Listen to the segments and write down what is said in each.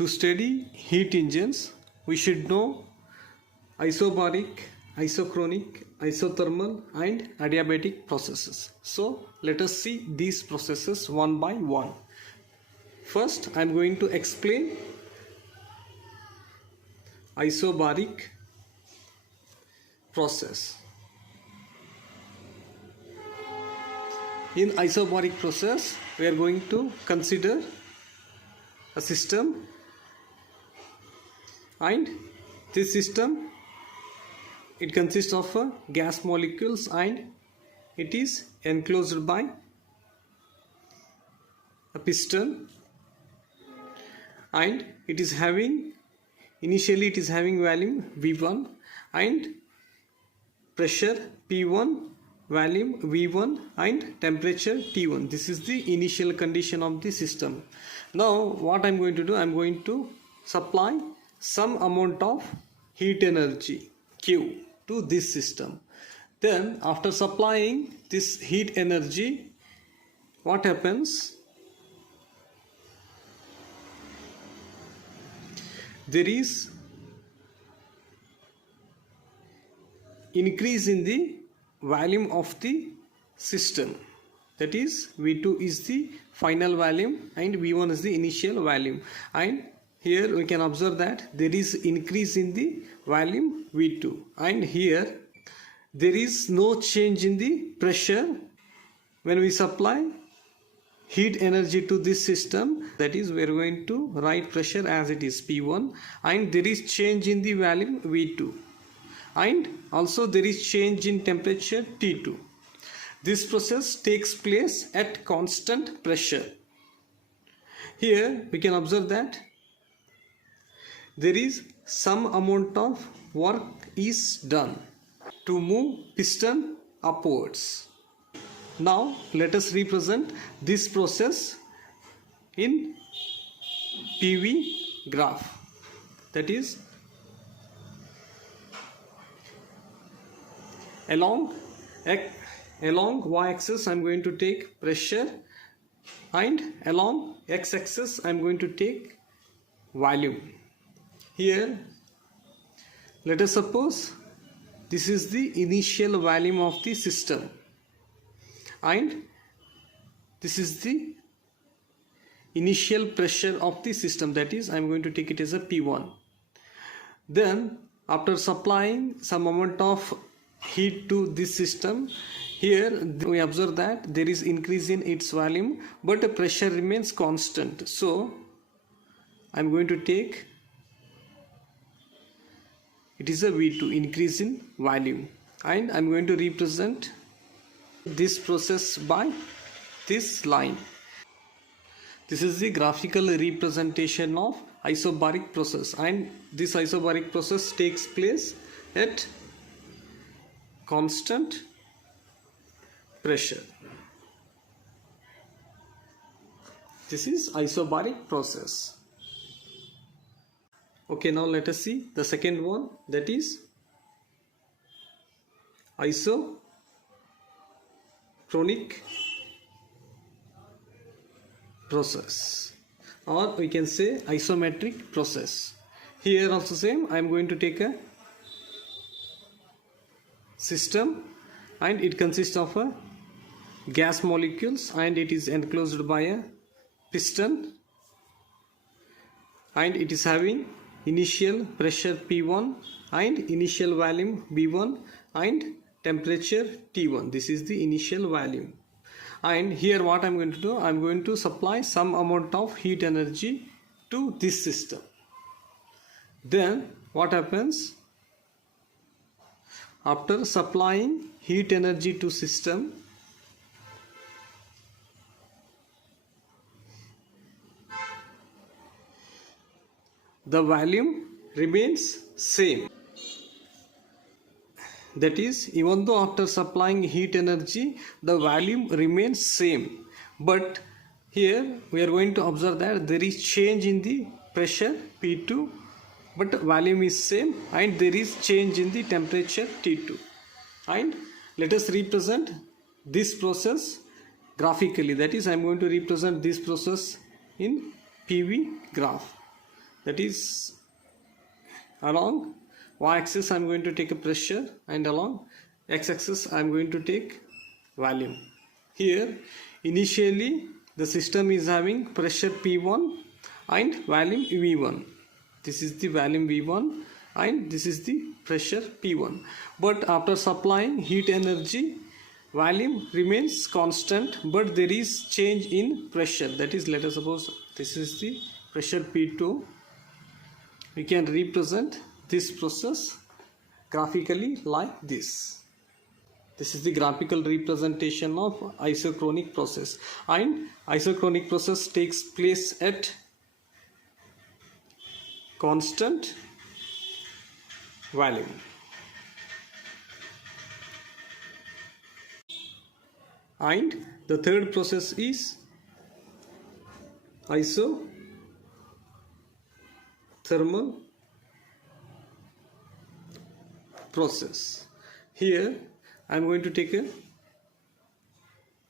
To study heat engines, we should know isobaric, isochronic, isothermal and adiabatic processes. So let us see these processes one by one. First, I am going to explain isobaric process. In isobaric process, we are going to consider a system, and this system, it consists of gas molecules and it is enclosed by a piston, and it is having initially it is having volume V1 and pressure P1, volume V1 and temperature T1. This is the initial condition of the system. Now what I am going to do, I am going to supply some amount of heat energy Q to this system. Then after supplying this heat energy, what happens? There is increase in the volume of the system. That is, V2 is the final volume and V1 is the initial volume, and here we can observe that there is increase in the volume V2, and here there is no change in the pressure when we supply heat energy to this system. That is, we are going to write pressure as it is P1, and there is change in the volume V2, and also there is change in temperature T2. This process takes place at constant pressure. Here we can observe that there is some amount of work is done to move piston upwards. Now let us represent this process in PV graph. That is, along y-axis I am going to take pressure, and along x-axis I am going to take volume. Here let us suppose this is the initial volume of the system, and this is the initial pressure of the system. That is, I am going to take it as a P1. Then after supplying some amount of heat to this system, here we observe that there is increase in its volume but the pressure remains constant. So I am going to take it is a V2, increase in volume, and I am going to represent this process by this line. This is the graphical representation of isobaric process, and this isobaric process takes place at constant pressure. This is isobaric process. Okay, now let us see the second one, that is isochronic process, or we can say isometric process. Here also same, I am going to take a system, and it consists of a gas molecules, and it is enclosed by a piston, and it is having initial pressure P1 and initial volume V1 and temperature T1. This is the initial volume, and here what I am going to do, I am going to supply some amount of heat energy to this system. Then what happens? After supplying heat energy to system, the volume remains same. That is, even though after supplying heat energy the volume remains same, but here we are going to observe that there is change in the pressure P2, but volume is same, and there is change in the temperature T2. And let us represent this process graphically. That is, I am going to represent this process in PV graph. that is along y-axis I'm going to take a pressure, and along x-axis I'm going to take volume. Here initially the system is having pressure P1 and volume V1. This is the volume V1 and this is the pressure P1. But after supplying heat energy, volume remains constant, but there is change in pressure. That is, let us suppose this is the pressure P2. We can represent this process graphically like this. This is the graphical representation of isochronic process, and isochronic process takes place at constant volume. And the third process is isothermal process. Here I am going to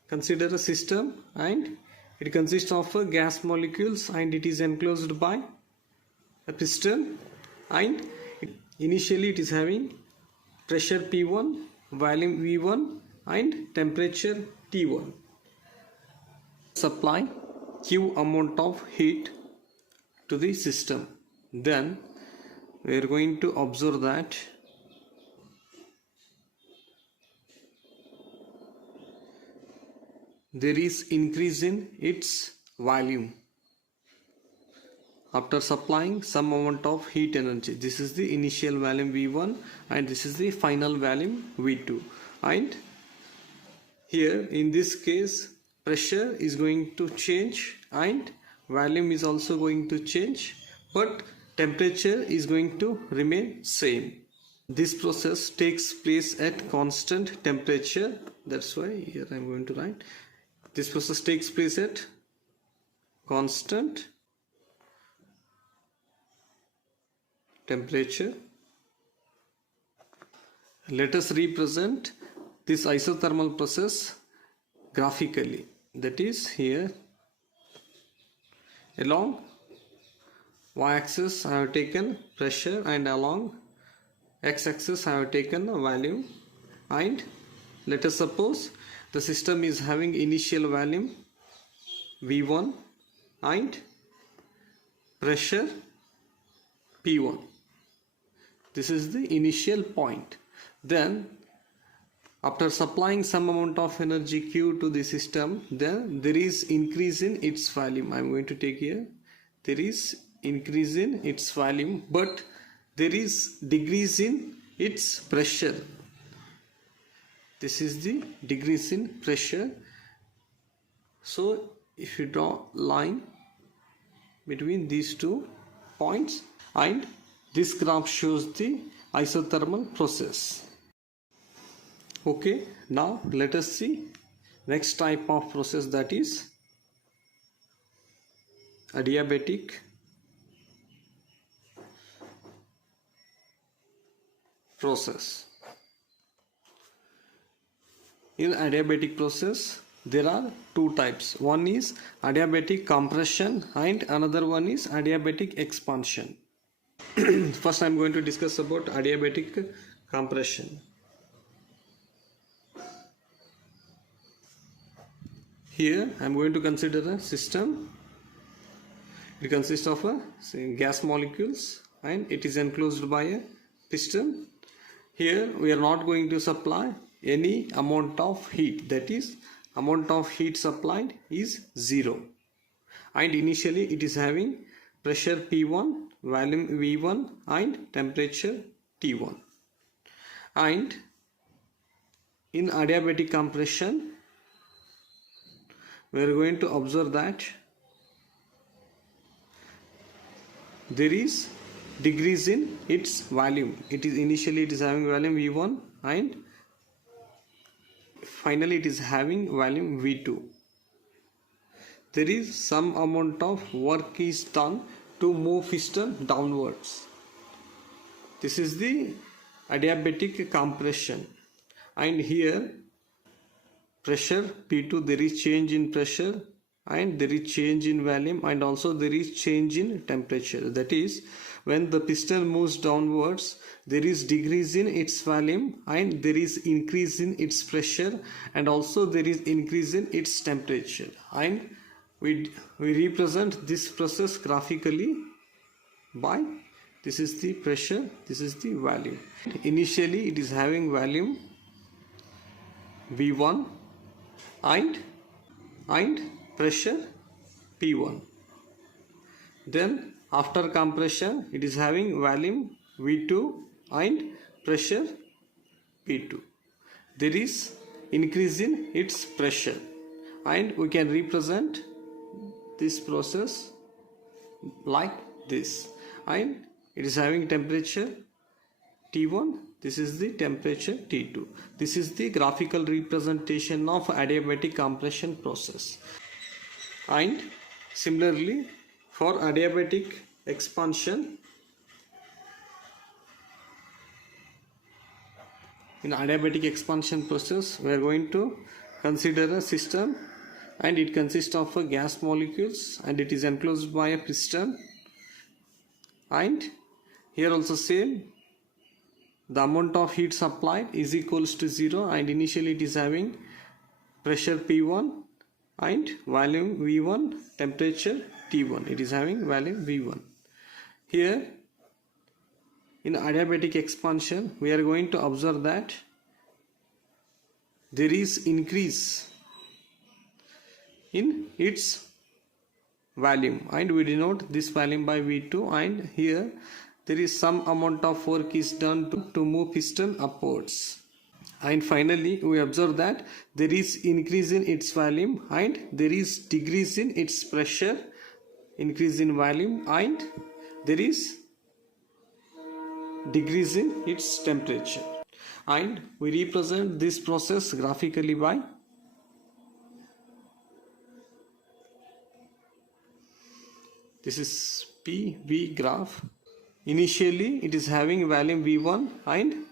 consider a system, and it consists of gas molecules, and it is enclosed by a piston, and initially it is having pressure P1, volume V1 and temperature T1. Supply Q amount of heat to the system. Then we are going to observe that there is increase in its volume after supplying some amount of heat energy. This is the initial volume V1 and this is the final volume V2. And here in this case pressure is going to change and volume is also going to change, but temperature is going to remain same. This process takes place at constant temperature. That's why here I am going to write this process takes place at constant temperature. Let us represent this isothermal process graphically. That is, here along y-axis I have taken pressure, and along x-axis I have taken volume. And let us suppose the system is having initial volume V1 and pressure P1. This is the initial point. Then after supplying some amount of energy Q to the system, then there is increase in its volume. I am going to take here, there is increase in its volume, but there is decrease in its pressure. This is the decrease in pressure. So if you draw line between these 2 points, and this graph shows the isothermal process. Okay, now let us see next type of process, that is adiabatic process. In adiabatic process there are 2 types. One is adiabatic compression and another one is adiabatic expansion. First I am going to discuss about adiabatic compression. Here I am going to consider a system. It consists of gas molecules and it is enclosed by a piston. Here we are not going to supply any amount of heat, that is, amount of heat supplied is 0, and initially it is having pressure P1, volume V1 and temperature T1. And in adiabatic compression we are going to observe that there is decrease in its volume. It is initially it is having volume V1 and finally it is having volume V2. There is some amount of work is done to move piston downwards. This is the adiabatic compression. And here pressure P2, there is change in pressure, and there is change in volume, and also there is change in temperature. That is, when the piston moves downwards, there is decrease in its volume and there is increase in its pressure, and also there is increase in its temperature. And we represent this process graphically by, this is the pressure, this is the volume. Initially it is having volume V1 and pressure P1. Then after compression it is having volume V2 and pressure P2. There is increase in its pressure, and we can represent this process like this. And it is having temperature T1, this is the temperature T2. This is the graphical representation of adiabatic compression process. And similarly, for adiabatic expansion, in adiabatic expansion process, we are going to consider a system, and it consists of a gas molecules, and it is enclosed by a piston. And here also same, the amount of heat supplied is equals to 0, and initially it is having pressure P1 and volume V1, temperature T1. It is having volume V1. Here in adiabatic expansion, we are going to observe that there is increase in its volume, and we denote this volume by V2, and here there is some amount of work is done to move piston upwards. And finally we observe that there is increase in its volume and there is decrease in its pressure, increase in volume, and there is decrease in its temperature. And we represent this process graphically by this is PV graph. Initially it is having volume V1 and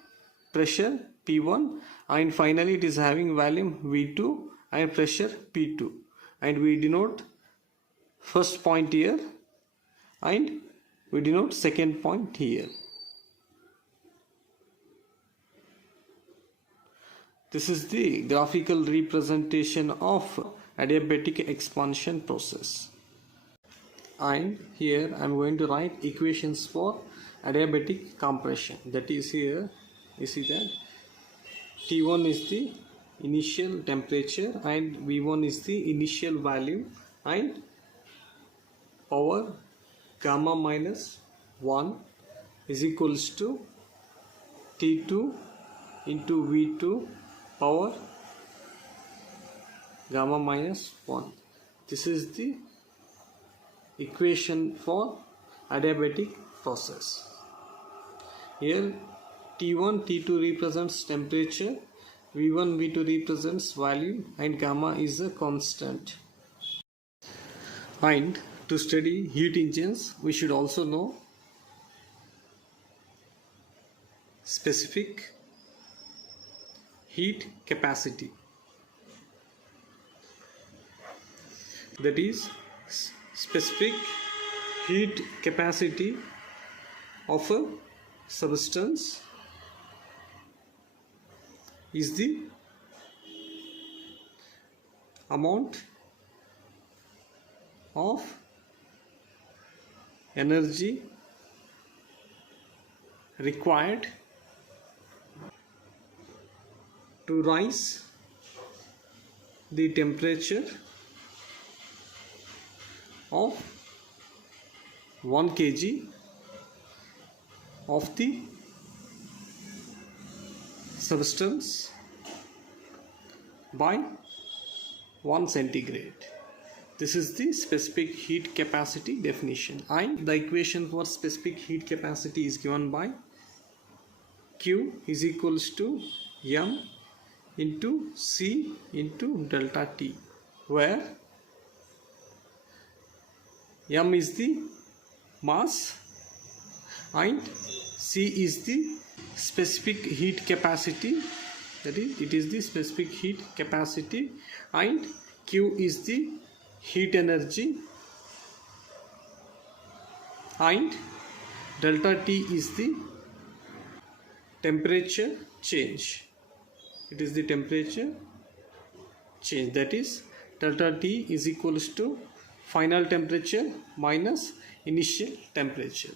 pressure P1, and finally it is having volume V2 and pressure P2, and we denote first point here and we denote second point here. This is the graphical representation of adiabatic expansion process. And here I am going to write equations for adiabatic compression. That is, here you see that T1 is the initial temperature and V1 is the initial volume, and power gamma minus 1 is equals to T2 into V2 power gamma minus 1. This is the equation for adiabatic process. Here T1, T2 represents temperature, V1, V2 represents volume, and gamma is a constant. And to study heat engines, we should also know specific heat capacity. That is, specific heat capacity of a substance is the amount of energy required to rise the temperature of 1 kg of the substance by 1 centigrade. This is the specific heat capacity definition, and the equation for specific heat capacity is given by Q is equals to M into C into delta T, where M is the mass and C is the specific heat capacity, that is, it is the specific heat capacity, and Q is the heat energy, and delta T is the temperature change. It is the temperature change, that is delta T is equals to final temperature minus initial temperature.